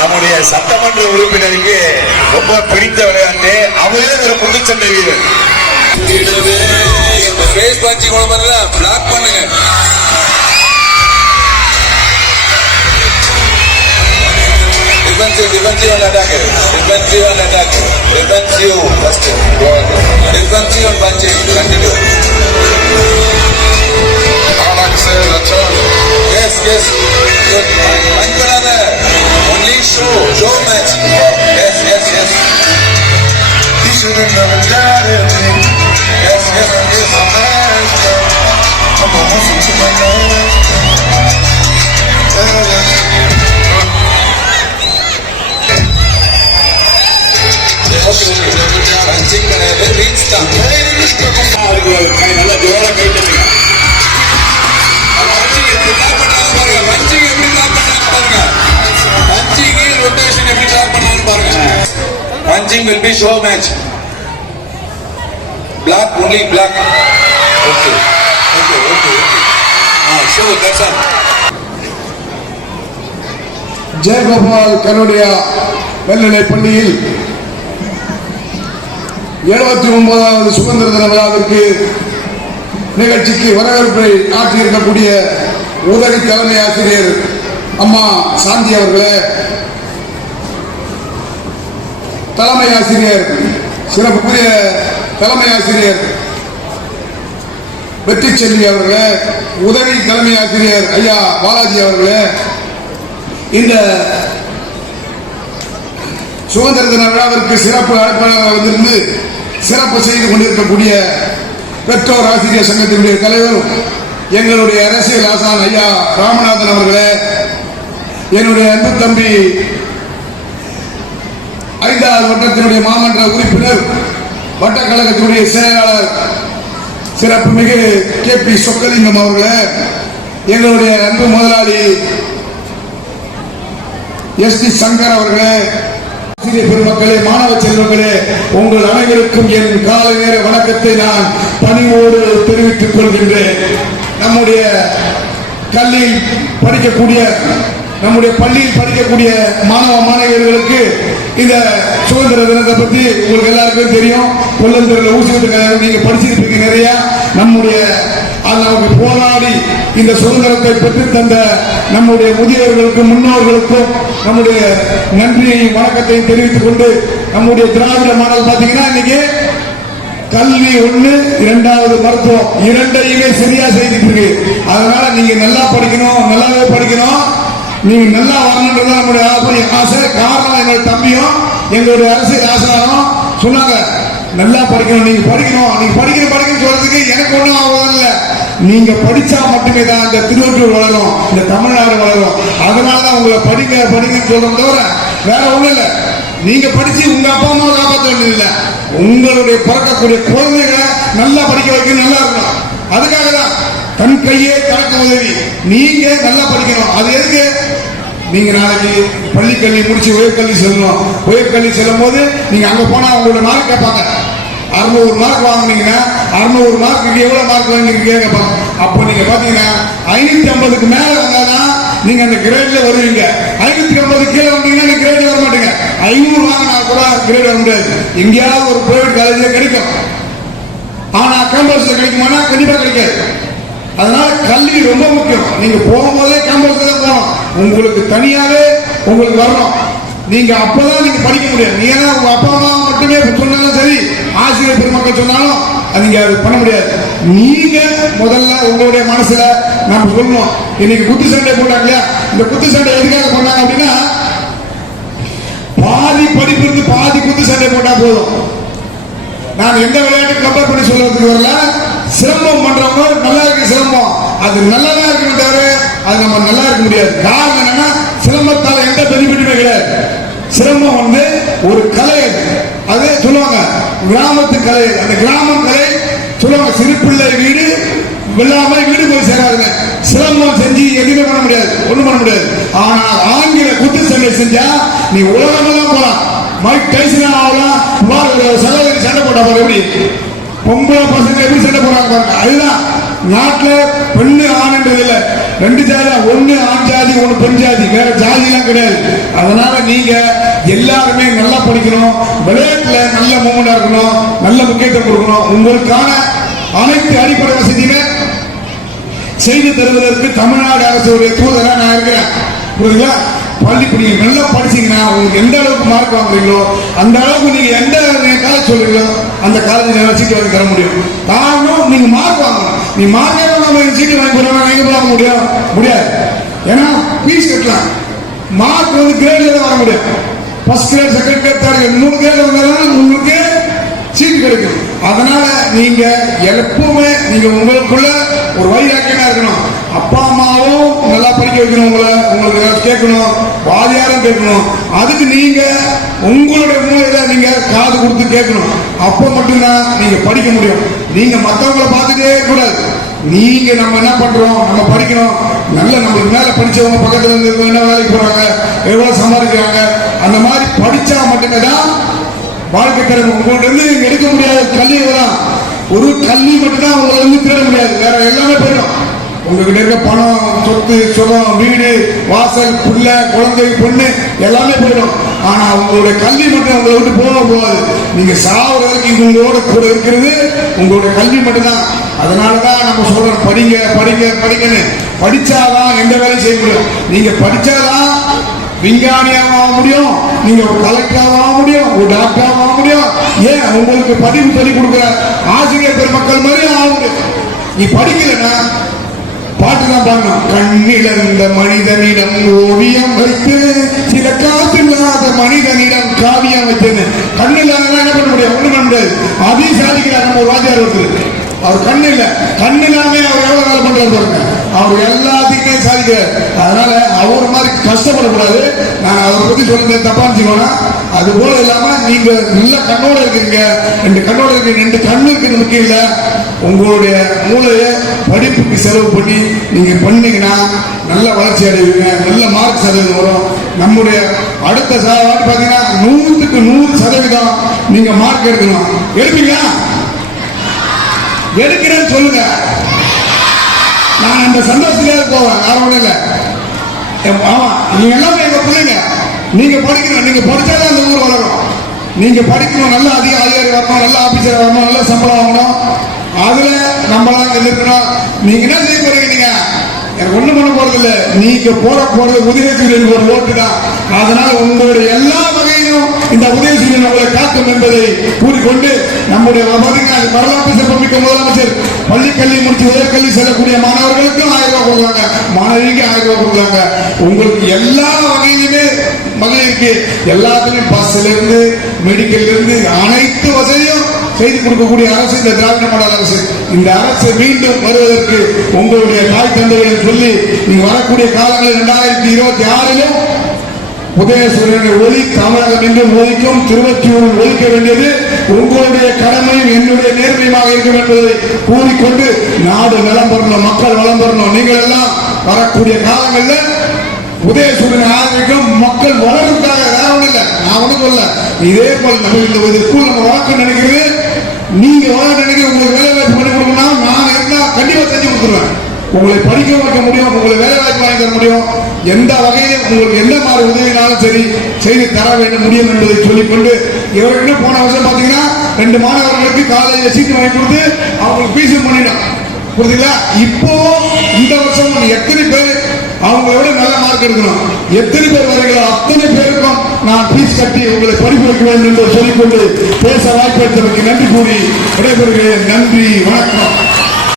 நம்முடைய சட்டமன்ற உறுப்பினருக்கு ரொம்ப பிடித்த விளையாட்டு. அவரே ஒரு குத்துச்சண்டை வீரர். பிளாக் பண்ணுங்க. Defensive on attack. Defensive on attack. Defensive first. Defensive on punching. Continue. Yes. Good. Punch banana. Only show match. Yes. You should have never died. Yes. I'm gonna listen to my life. நல்ல ஜோர கைட்டு punching will be show match. Black only black. Okay. Sure, that's all. Jayagopal Kanodia மேல்நிலை பள்ளியில் 79வது சுதந்திர தின விழாவிற்கு நிகழ்ச்சிக்கு வரவேற்பை ஆற்றியிருக்கக்கூடிய உதவி தலைமை ஆசிரியர் அம்மா சாந்தி அவர்களே, தலைமை ஆசிரியர் சிறப்புக்குரிய தலைமை ஆசிரியர் வெற்றி செல்வி அவர்களே, உதவி தலைமை ஆசிரியர் ஐயா பாலாஜி அவர்களே, இந்த சுதந்திர தின விழாவிற்கு சிறப்பு அழைப்பாளராக வந்திருந்து சிறப்பு செய்து கொண்டிருக்கக்கூடிய பெற்றோர் ஆசிரியர் சங்கத்தினுடைய தலைவர் எங்களுடைய அரசியல் ஆசான் ஐயா ராமநாதன் அவர்களே, என்னுடைய அன்பு தம்பி 5வது வட்டத்தினுடைய மாமன்ற உறுப்பினர் வட்டக்கழகத்தினுடைய செயலாளர் சிறப்புமிகு KP சொக்கலிங்கம் அவர்களே, எங்களுடைய அன்பு முதலாளி SD சங்கர் அவர்களே, ஆசிரியர் பெருமக்களே, மாணவ செல்வங்களே, உங்கள் அனைவருக்கும் என் காலை நேர வணக்கத்தை நான் பணிவோடு தெரிவித்துக் கொள்கின்றேன். நம்முடைய பள்ளியில் படிக்கக்கூடிய மாணவ மாணவியர்களுக்கு இந்த சுதந்திர தினத்தை பத்தி உங்களுக்கு எல்லாருக்கும் தெரியும். கொல்லந்தூரில் ஊசிட்டு நீங்க படிச்சிருப்பீங்க நிறைய. நமக்கு போராடி இந்த சுதந்திரத்தை பெற்று தந்த நம்முடைய முதியவர்களுக்கும் முன்னோர்களுக்கும் நம்முடைய நன்றியையும் வணக்கத்தையும் தெரிவித்துக் கொண்டு, நம்முடைய திராவிட மாடல் பாத்தீங்கன்னா இன்னைக்கு கல்வி 1, 2வது மருத்துவம் இரண்டையுமே சரியா செய்துட்டு இருக்கு. அதனால நீங்க நல்லா படிக்கணும், நல்லாவே படிக்கணும், நீங்க நல்லா வரணுன்றது நம்முடைய ஆசை. காரணம் எங்களுடைய தம்பியும் எங்களுடைய அரசியல் ஆசாரம் சொன்னாங்க, நல்லா படிக்கணும், நீங்க படிக்கணும் சொல்றதுக்கு எனக்கு ஒண்ணும் ஆகுதில்ல. நீங்க படிச்சா மட்டுமே தான் இந்த திருவள்ளூர் வளரும், இந்த தமிழ்நாடு வளரும். அதனாலதான் உங்களை படிங்கன்னு சொல்றோம் தவிர வேற ஒண்ணும் இல்ல. நீங்க படிச்சு உங்க அப்பா அம்மாவை காப்பாற்ற வேண்டியதில்லை, உங்களுடைய பிறக்கக்கூடிய குழந்தைகளை நல்லா படிக்க வைக்கணும், நல்லா இருக்கணும். அதுக்காக தான் தன் கையே தனக்கு உதவி. நீங்க நல்லா படிக்கணும். அது எதுக்கு? நீங்க நாளைக்கு பள்ளிக்கல்வி முடிச்சு உயர்கல்வி செல்லணும். உயர்கல்வி செல்லும் போது நீங்க அங்க போனா உங்களோட மார்க் கேட்பாங்க. 600 மார்க் வாங்கினீங்கன்னா 600 மார்க்கு எவ்வளவு மார்க் வாங்கிருக்கீங்க கேட்பாங்க. அப்போ நீங்க பாத்தீங்கன்னா 550க்கு மேல வந்தாதான் நீங்க அந்த கிரேட்ல வருவீங்க. 550 கீழே வந்தீங்கன்னா கிரேட் வர மாட்டீங்க. 500 வாங்கினா கூட கிரேட் வர முடியாது. எங்கேயாவது ஒரு பிரைவேட் காலேஜ்ல கிடைக்கும், ஆனா கேம்பஸ்ல கிடைக்குமானா கண்டிப்பா கிடைக்காது. அதனால கல்வி ரொம்ப முக்கியம். நீங்க போகும்போதே கேம்பஸ்ல தான் போகணும். உங்களுக்கு தனியாவே உங்களுக்கு வரணும். நீங்க அப்பதான் நீங்க படிக்க முடியும். நீங்க உங்க அப்பா அம்மா மட்டுமே சொன்னாலும் சரி, ஆசிரியர் பெருமக்கள் சொன்னாலும் நீங்க அது பண்ண முடியாது. நீங்க முதல்ல உங்களுடைய மனசுல நம்ம சொல்லணும். இன்னைக்கு குத்து சண்டை போட்டாங்க இல்லையா, இந்த குத்து சண்டை எதுக்காக பண்ணாங்க அப்படின்னா, பாதி படிப்பு பாதி குத்து சண்டை போட்டா போதும். நான் எந்த விளையாட்டு கம்பேர் பண்ணி சொல்றதுக்கு வரல. சிரமம் பண்றவங்க நல்லா இருக்கு, சிரமம் அது நல்லதா இருக்கணும் தவிர அது நம்ம நல்லா இருக்க முடியாது. காரணம் என்னன்னா, சிரமத்தால எந்த பெனிஃபிட்டுமே கிடையாது. சிரமம் ஒரு கலை, அது சொல்லுவாங்க கிராமத்து கலை. அந்த கிராமம் கலை சொல்லுவாங்க, சிறுபிள்ளை வீடு வெள்ளாம வீடு போய் சேராதுங்க. சிரமம் செஞ்சு எதுவுமே பண்ண முடியாது, ஒண்ணும் பண்ண முடியாது. ஆனா ஆங்கில குத்து சண்டை செஞ்சா நீ உலகமெல்லாம் போலாம். மைக் டைசன் ஆகலாம், சகோதரி சண்டை போட்டா பாரு, எப்படி பொம்பளை பசங்க எப்படி சண்டை போடுறாங்க பாருங்க. அதுதான் நாட்டுல பெண்ணு ஆண்ன்றது இல்ல, ரெண்டு ஜாதி, ஒண்ணு ஆண் ஜாதி ஒண்ணு பெண் ஜாதி, வேற ஜாதி எல்லாம் கிடையாது. அதனால நீங்க எல்லாருமே நல்லா படிக்கணும், விளையாட்டுல நல்ல மூமெண்டா இருக்கணும், நல்ல முக்கியத்துவம் கொடுக்கணும். உங்களுக்கான அனைத்து அடிப்படை வசதியுமே செய்து தருவதற்கு தமிழ்நாடு அரசுடைய தூதரா நான் இருக்கிறேன். புரியுதுங்களா? பள்ளிப்படி நல்லா படிச்சீங்கன்னா உங்களுக்கு எந்த அளவுக்கு மார்க் வாங்குறீங்களோ அந்த அளவுக்கு நீங்க எந்த காலேஜ் சொல்றீங்களோ அந்த காலேஜ் சீட்டு வாங்கி தர முடியும். காரணம் நீங்க மார்க் வாங்கணும். நீ மார்க்கே வாங்காம சீட்டு வாங்கி போறவங்க எங்க போக முடியும்? முடியாது. ஏன்னா ஃபீஸ் கட்டலாம், மார்க் கிரேட்ல தான் வர முடியும். First grade, second grade, third grade, 3 கிரேட்ல வந்தாலும் உங்களுக்கு சீட்டு கிடைக்கும். அதனால நீங்க எப்பவுமே நீங்க உங்களுக்குள்ள ஒரு வைராக்கியமா இருக்கணும். அப்பா அம்மாவும் நல்லா படிக்க வைக்கணும், உங்களுக்கு கேட்கணும், வாதியாரும் கேட்கணும். அதுக்கு நீங்க உங்களுடைய மூலையில நீங்க காது கொடுத்து கேட்கணும். அப்ப மட்டும்தான் நீங்க படிக்க முடியும். நீங்க மற்றவங்களை பார்த்துட்டே கூடாது. நீங்க நம்ம என்ன பண்றோம், நம்ம படிக்கணும். நல்ல நம்மளுக்கு மேல படிச்சவங்க பக்கத்துல இருந்து என்ன வேலைக்கு போறாங்க, எவ்வளவு சம்பாதிக்கிறாங்க, அந்த மாதிரி படிச்சா மட்டுமே தான் வாழ்க்கை திறன். உங்கள்கிட்ட இருந்து எடுக்க முடியாத கல்வி தான், ஒரு கல்வி மட்டும்தான் உங்களை வந்து தேட முடியாது, வேற எல்லாமே போயிடும். உங்ககிட்ட இருக்க பணம், சொத்து, சுகம், வீடு, வாசல், புள்ள, குழந்தை, பொண்ணு எல்லாமே போயிடும். ஆனா உங்களுடைய கல்வி மட்டும் உங்களை விட்டு போகாது. நீங்க சாவர வரைக்கும் உங்களோட கூட இருக்கிறது உங்களுடைய கல்வி மட்டும்தான். அதனாலதான் நம்ம சொல்றோம், படிங்க படிங்க படிக்கன்னு. படிச்சாதான் எந்த வேலையும் செய்ய முடியும். நீங்க படிச்சாதான் விஞ்ஞானியாக ஆக முடியும், நீங்க ஒரு கலெக்டராக ஆக முடியும், ஒரு டாக்டராக ஆக முடியும். ஏன் உங்களுக்கு படிப்பு சொல்லிக் கொடுக்குற ஆசிரியர் பெருமக்கள் மாதிரி ஆக முடியும். நீ படிக்கலன்னா பாட்டு தான் பாடணும். கண்ணிழந்த மனிதனிடம் ஓவியம் வைத்து, சில காற்றில்லாத மனிதனிடம் காவியம் வைத்து. கண்ணில்லாத என்ன பண்ண முடியும்? ஒண்ணு பண்ண முடியாது. அதையும் சாதிக்கிறார் நம்ம ஒரு வாத்தியார் ஒருத்தர். அவர் கண்ணு இல்ல, கண்ணு இல்லாம அவர் எவ்வளவு வேலை பண்றாரு பாருங்க. அவர் எல்லாத்தையுமே சாதிக்கிறார். அதனால அவர் மாதிரி கஷ்டப்படக்கூடாது. நான் அவரை பத்தி சொல்லுங்க தப்பா நினைச்சுக்கோனா. அது போல இல்லாம நீங்க நல்ல கண்ணோட இருக்கிறீங்க. 2 கண்ணோட இருக்கு, 2 கண்ணு இருக்கிறது முக்கியம் இல்ல. உங்களுடைய மூளைய படிப்புக்கு செலவு பண்ணி நீங்க பண்ணீங்கன்னா நல்ல வளர்ச்சி அடைவீங்க, நல்ல மார்க் சதவீதம் வரும். நம்முடைய அடுத்த வாட்டி பாத்தீங்கன்னா 100க்கு 100% நீங்க மார்க் எடுக்கணும். எடுப்பீங்களா? எடுக்கிறேன்னு சொல்லுங்க. நான் அந்த சந்தோஷத்துக்காக போவேன், வேற ஒண்ணும் இல்லை. ஆமா, நீங்க எல்லாமே எங்க பிள்ளைங்க. நீங்க படிக்கணும், நீங்க படிச்சாதான் அந்த ஊர் வளரும். நீங்க படிக்கணும், நல்ல அதிகாரி வரணும், நல்ல ஆபீசர் வரணும், நல்ல சம்பளம் வாங்கணும். அதுல நம்மளாம் இங்க இருக்கணும். நீங்க என்ன செய்ய போறீங்க? நீங்க எனக்கு ஒண்ணு பண்ண போறது இல்ல. நீங்க போறது உதயசூரியன் ஒரு ஓட்டு தான். அதனால உங்களுடைய எல்லா வகையிலும் இந்த உதயசூரியன் உங்களை காக்கும் என்பதை கூறிக்கொண்டு, நம்முடைய வரலாற்று சிறப்புமிக்க முதலமைச்சர் பள்ளி கல்வி முடிச்சு உயர்கல்வி செல்லக்கூடிய மாணவர்களுக்கும் 1000 ரூபாய் கொடுக்குறாங்க, மாணவிக்கு 1000 ரூபாய் கொடுக்குறாங்க. உங்களுக்கு எல்லா வகையிலுமே மகளிருக்கு எல்லாத்துலயும் பஸ்ல இருந்து மெடிக்கல்ல இருந்து அனைத்து வசதியும் செய்து கொடுக்கக்கூடிய அரசு இந்த திராவிட மாடல் அரசு. இந்த அரசு மீண்டும் வருவதற்கு உங்களுடைய தாய் தந்தைகளை சொல்லி நீங்க வரக்கூடிய காலங்களில் 2026 உதயசூரியனை ஒளி தமிழகம் என்று ஒழிக்கும், திருவொற்றியூரில் ஒழிக்க வேண்டியது உங்களுடைய கடமையும் என்னுடைய நேர்மையாக இருக்கும் என்பதை கூறிக்கொண்டு, நாடு நலம் பெறணும், மக்கள் வளம் பெறணும். நீங்கள் எல்லாம் வரக்கூடிய காலங்களில் உதயசூரியன் ஆதரிக்கும், மக்கள் வளர்றதுக்காக வேற ஒன்றும் இல்லை. நான் ஒன்றும் சொல்ல. இதே போல் நம்ம இந்த ஸ்கூல் நம்ம வளர்க்க நினைக்கிறது, நீங்க வளர்க்க நினைக்கிற உங்களுக்கு வேலை வாய்ப்பு பண்ணி கொடுக்கணும். நான் இருந்தா கண்டிப்பா செஞ்சு கொடுத்துருவேன். உங்களை படிக்க வைக்க முடியும், உங்களை வேலை வாய்ப்பு வாங்கி தர முடியும். எந்த வகையில் உங்களுக்கு எந்த மாதிரி உதவினாலும் சரி செய்து தர வேண்டும் முடியும் என்பதை சொல்லிக்கொண்டு, இவருக்கு போன வருஷம் பாத்தீங்கன்னா 2 மாணவர்களுக்கு காலேஜில் சீட்டு வாங்கி கொடுத்து அவங்களுக்கு பீஸ் பண்ணிடும். புரியுதுங்களா? இப்போ இந்த வருஷம் எத்தனை பேர் அவங்களோட நல்ல மார்க் எடுக்கணும், எத்தனை பேர் வரீங்களோ அத்தனை பேருக்கும் நான் பீஸ் கட்டி உங்களை படிப்பு வைக்க வேண்டும் என்று சொல்லிக்கொண்டு பேச வாய்ப்பு நன்றி கூறி விடைபெறுகிறேன். நன்றி, வணக்கம்.